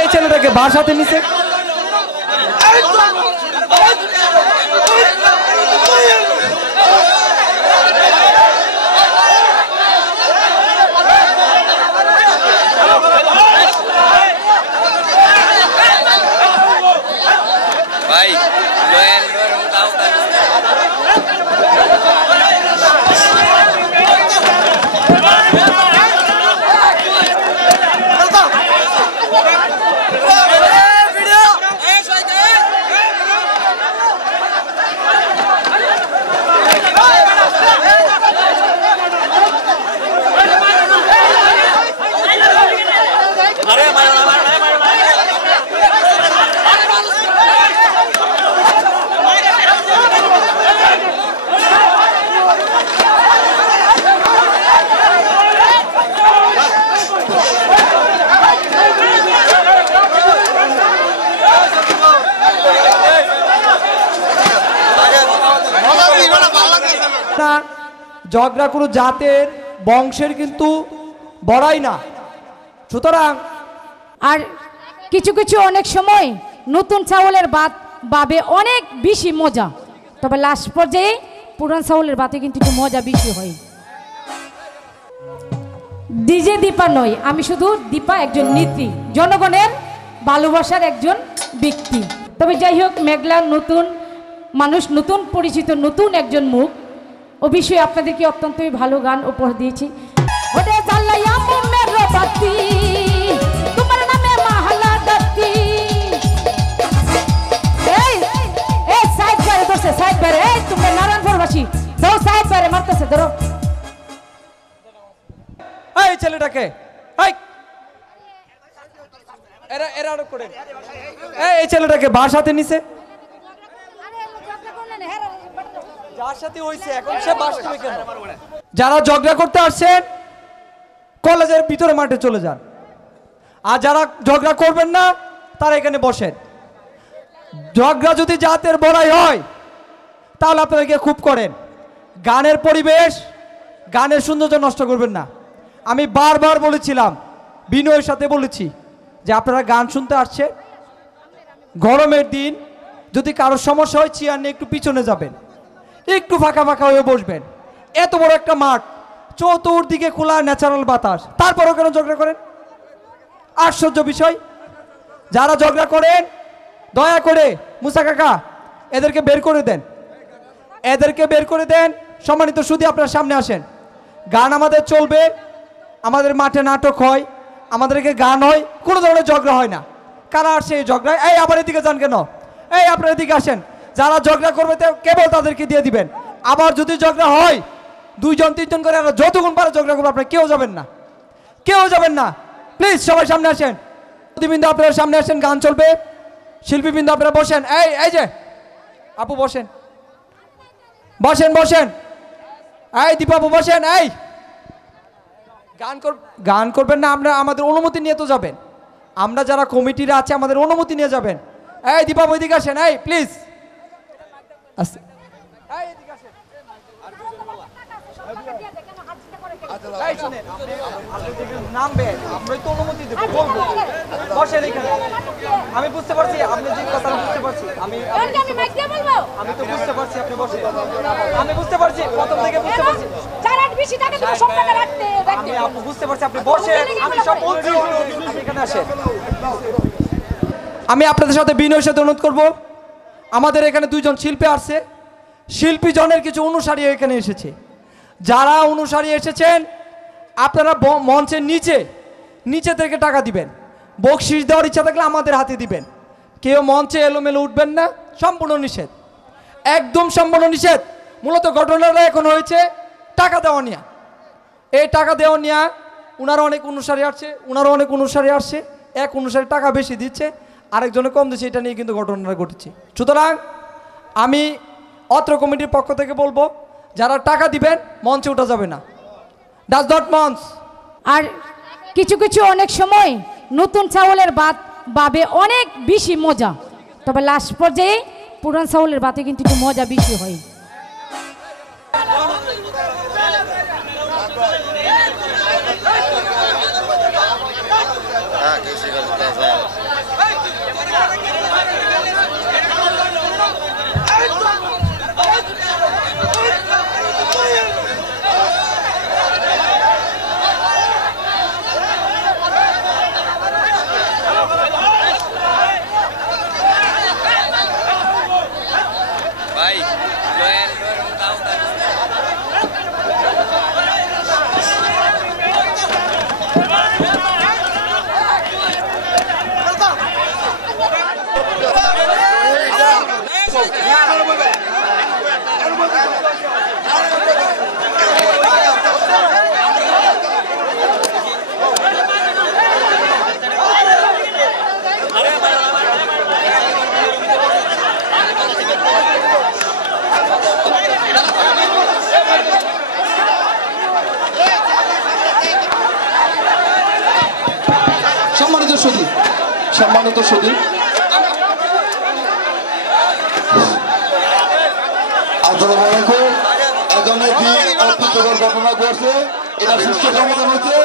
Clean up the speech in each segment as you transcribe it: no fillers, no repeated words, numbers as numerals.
এই ছেলেটাকে বাসাতে নিছে ভাই ঝগড়া কোনো জাতের বংশের কিন্তু বড়াই না, সুতরাং আর কিছু কিছু অনেক সময় নতুন চাউলের ভাত বাবে অনেক বেশি মজা, তবে লাস্ট পর্যায়ে পুরান চাউলের ভাতে কিন্তু একটু মজা বেশি হয়। ডিজে দীপা নয়, আমি শুধু দীপা একজন নীতি, জনগণের ভালোবাসার একজন ব্যক্তি। তবে যাই হোক, মেঘলা নতুন মানুষ, নতুন পরিচিত, নতুন একজন মুখ, অবশ্যই আপনাদেরকে অত্যন্তই ভালো গান উপহার দিয়েছি। তোমার নামে মাহালা দাতি, এই সাইড বারে ধরছে, সাইড বারে, এই তুমি নারায়ণপুরবাসী ধরো, সাইড বারে মারতেছে, ধরো এই ছেলেটাকে, এই ছেলেটাকে বাসাতে নিছে, যার সাথে হইছে এখন সে বাস্তবে কেন? যারা ঝগড়া করতে আসছেন কলেজের ভিতরে মাঠে চলে যান, আর যারা ঝগড়া করবেন না তারা এখানে বসেন। ঝগড়া যদি জাতের বড়াই হয় তাহলে আপনাদেরকে খুব করেন। গানের পরিবেশ, গানের সৌন্দর্য নষ্ট করবেন না। আমি বারবার বলেছিলাম, বিনয়ের সাথে বলেছি যে আপনারা গান শুনতে আসছেন, গরমের দিন যদি কারোর সমস্যা হয় চেয়ার নিয়ে একটু পিছনে যাবেন, একটু ফাঁকা ফাঁকা হয়ে বসবেন। এত বড় একটা মাঠ, চতুর্দিকে খোলা ন্যাচারাল বাতাস, তারপরও কেন ঝগড়া করেন? আশ্চর্য বিষয়। যারা ঝগড়া করেন দয়া করে মুসা কাকা এদেরকে বের করে দেন, এদেরকে বের করে দেন। সম্মানিত সুধী, আপনার সামনে আসেন। গান আমাদের চলবে, আমাদের মাঠে নাটক হয়, আমাদেরকে গান হয়, কোনো ধরনের ঝগড়া হয় না। কারা আসছে এই ঝগড়ায়? এই আবার এদিকে যান কেন? এই আপনার এদিকে আসেন। যারা ঝগড়া করবে কেবল তাদেরকে দিয়ে দিবেন। আবার যদি ঝগড়া হয় 2 জন 3 জন করে, আর যতক্ষণ পারে ঝগড়া করবে, আপনারা কেউ যাবেন না, কেউ যাবেন না। প্লিজ সবাই সামনে আসেন। প্রতিবিন্দু আপনারা সামনে আসেন, গান চলবে। শিল্পীবৃন্দ আপনারা বসেন। এই যে আপু বসেন, বসেন বসেন। এই দীপাপু বসেন। এই গান করবেন না, আমরা আমাদের অনুমতি নিয়ে তো যাবেন। আমরা যারা কমিটিরা আছে আমাদের অনুমতি নিয়ে যাবেন। এই দীপাপু এদিকে আসেন, এই প্লিজ। আমি বুঝতে পারছি আপনি যে কথা বুঝতে পারছি, আমি তো বুঝতে পারছি আপনি বসে, আমি বুঝতে পারছি প্রথম থেকে বুঝতে পারছি, আপনি বুঝতে পারছি আপনি বসে, আমি সব বলছি। এখানে আসেন। আমি আপনাদের সাথে বিনয়ের সাথে অনুরোধ করব, আমাদের এখানে 2 জন শিল্পী আসছে, শিল্পী জনের কিছু অনুসারী এখানে এসেছে। যারা অনুসারী এসেছেন আপনারা মঞ্চের নিচে থেকে টাকা দিবেন। বকশিস দেওয়ার ইচ্ছা থাকলে আমাদের হাতে দিবেন। কেউ মঞ্চে এলোমেলো উঠবেন না, সম্পূর্ণ নিষেধ, একদম সম্পূর্ণ নিষেধ। মূলত ঘটনাটা এখন হয়েছে টাকা দেওয়া নিয়ে। এই টাকা দেওয়া নিয়ে ওনারা অনেক অনুসারী আসছে, এক অনুসারী টাকা বেশি দিচ্ছে, আরেকজনে কম দিচ্ছে, এটা নিয়ে কিন্তু ঘটনাটা ঘটেছে। সুতরাং আমি অত্র কমিটির পক্ষ থেকে বলবো, যারা টাকা দিবেন মঞ্চে ওঠা যাবে না, ডাজ নট মঞ্চ। আর কিছু কিছু অনেক সময় নতুন চাউলের ভাত বাবে অনেক বেশি মজা, তবে লাস্ট পর্যায়ে পুরান চাউলের ভাতে কিন্তু একটু মজা বেশি হয়। সম্মানিত সুধী, এজনে কি অপ্রীতিকর ঘটনা ঘটছে, এটা সুস্থ সমাধান হচ্ছে।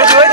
Wait.